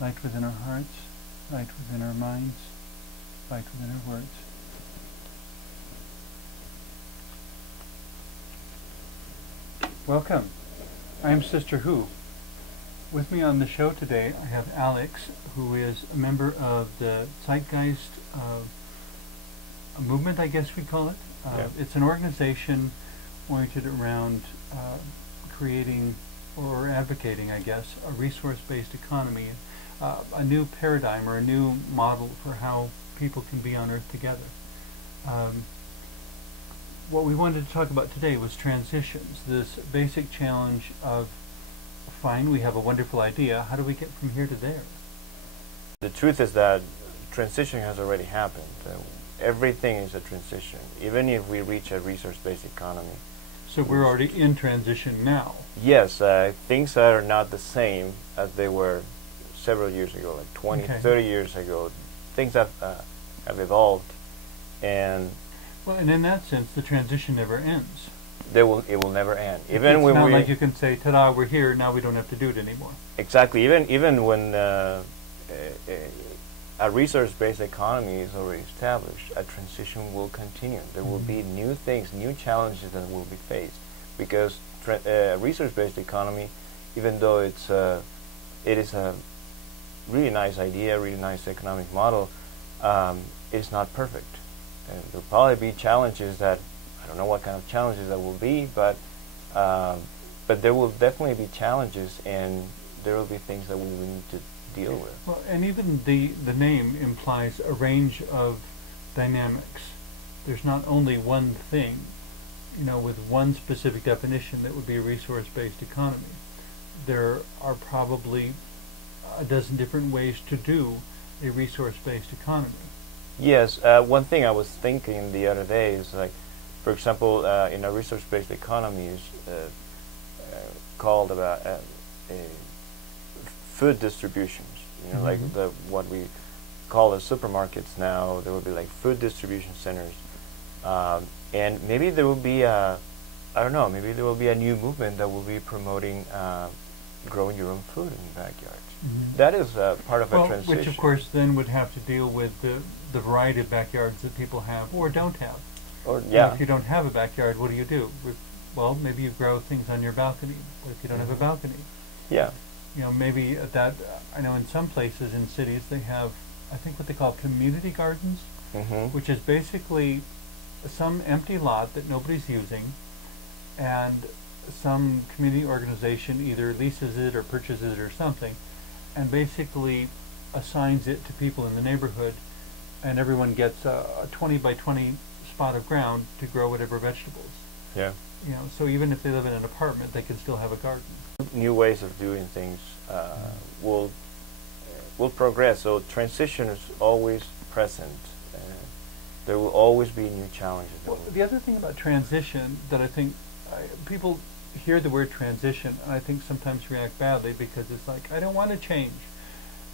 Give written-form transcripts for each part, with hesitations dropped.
light within our hearts, light within our minds, light within our words. Welcome. I am Sister Who. With me on the show today I have Alex, who is a member of the Zeitgeist Movement, I guess we call it. It's an organization oriented around creating or advocating, I guess, a resource-based economy, a new paradigm or a new model for how people can be on Earth together. What we wanted to talk about today was transitions, this basic challenge of, fine, we have a wonderful idea, how do we get from here to there? The truth is that transition has already happened. Everything is a transition, even if we reach a resource-based economy. So we're already in transition now. Yes, things are not the same as they were several years ago, like 20, 30 years ago. Things have evolved, and well, and in that sense, the transition never ends. It will never end. Even when not like you can say, "Ta-da, we're here. Now we don't have to do it anymore." Exactly. Even when a resource-based economy is already established, a transition will continue. There will be new things, new challenges that will be faced, because a resource-based economy, even though it is a really nice idea, really nice economic model, it's not perfect. And there'll probably be challenges that I don't know what kind of challenges that will be, but there will definitely be challenges, and there will be things that we will need to deal with. Well, and even the name implies a range of dynamics. There's not only one thing, with one specific definition that would be a resource-based economy. There are probably a dozen different ways to do a resource-based economy. Yes, one thing I was thinking the other day is, like, for example, in a resource-based economy is called about food distributions. Like what we call the supermarkets now. There will be like food distribution centers, and maybe there will be I don't know. Maybe there will be a new movement that will be promoting growing your own food in the backyard. That is part of a transition. Which of course then would have to deal with the variety of backyards that people have or don't have. Or And if you don't have a backyard, what do? Well, maybe you grow things on your balcony. But if you don't have a balcony, yeah, maybe that. I know in some places in cities they have, I think, what they call community gardens, which is basically some empty lot that nobody's using, and some community organization either leases it or purchases it or something, and basically assigns it to people in the neighborhood, and everyone gets a 20 by 20 spot of ground to grow whatever vegetables. Yeah. So even if they live in an apartment, they can still have a garden. New ways of doing things will progress. So transition is always present. There will always be new challenges. Well, the other thing about transition that I think people hear the word transition, and I think sometimes react badly because it's like, I don't want to change.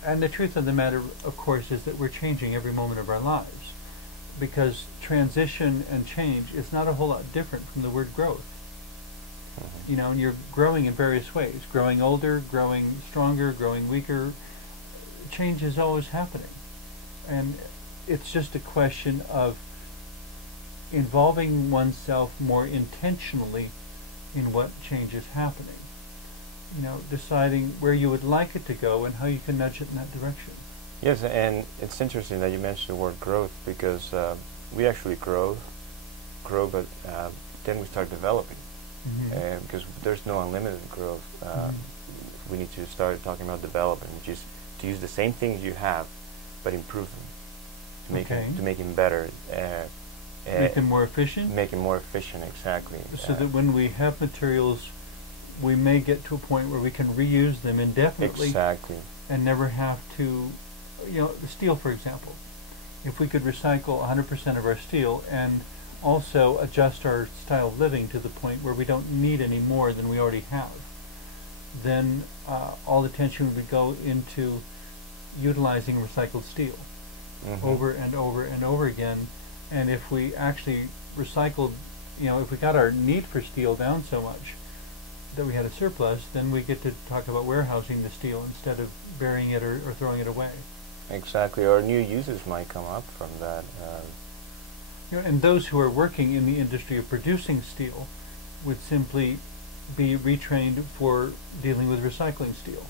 And the truth of the matter, of course, is that we're changing every moment of our lives, because transition and change is not a whole lot different from the word growth. And you're growing in various ways, growing older, growing stronger, growing weaker. Change is always happening. And it's just a question of involving oneself more intentionally in what change is happening. Deciding where you would like it to go and how you can nudge it in that direction. Yes, and it's interesting that you mentioned the word growth, because we actually grow, but then we start developing, because there's no unlimited growth. We need to start talking about development, which is to use the same things you have, but improve them, to make them better. Make them more efficient? Make them more efficient, exactly. So that when we have materials, we may get to a point where we can reuse them indefinitely. Exactly. And never have to, steel, for example. If we could recycle 100% of our steel and also adjust our style of living to the point where we don't need any more than we already have, then all the attention would go into utilizing recycled steel over and over and over again. And if we actually recycled, if we got our need for steel down so much, that we had a surplus, then we get to talk about warehousing the steel instead of burying it or throwing it away. Exactly, or new uses might come up from that. And those who are working in the industry of producing steel would simply be retrained for dealing with recycling steel.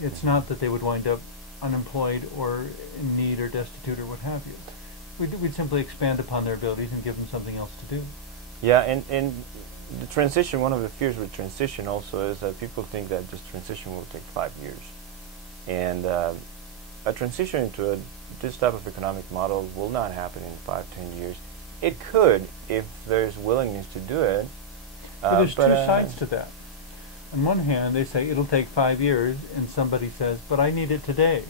It's not that they would wind up unemployed or in need or destitute or what have you. We'd simply expand upon their abilities and give them something else to do. Yeah, and the transition, one of the fears with transition also is that people think that this transition will take 5 years. And a transition into this type of economic model will not happen in 5-10 years. It could if there's willingness to do it. But there's two sides to that. On one hand, they say it'll take 5 years, and somebody says, but I need it today.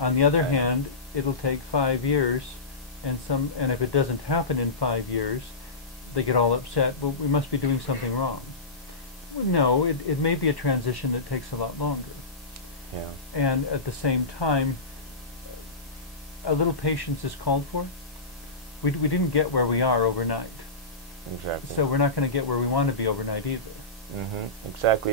On the other hand, it'll take 5 years, and if it doesn't happen in 5 years, they get all upset. Well, we must be doing something wrong. Well, no, it may be a transition that takes a lot longer. Yeah. And at the same time, a little patience is called for. We didn't get where we are overnight. Exactly. So we're not going to get where we want to be overnight either. Exactly.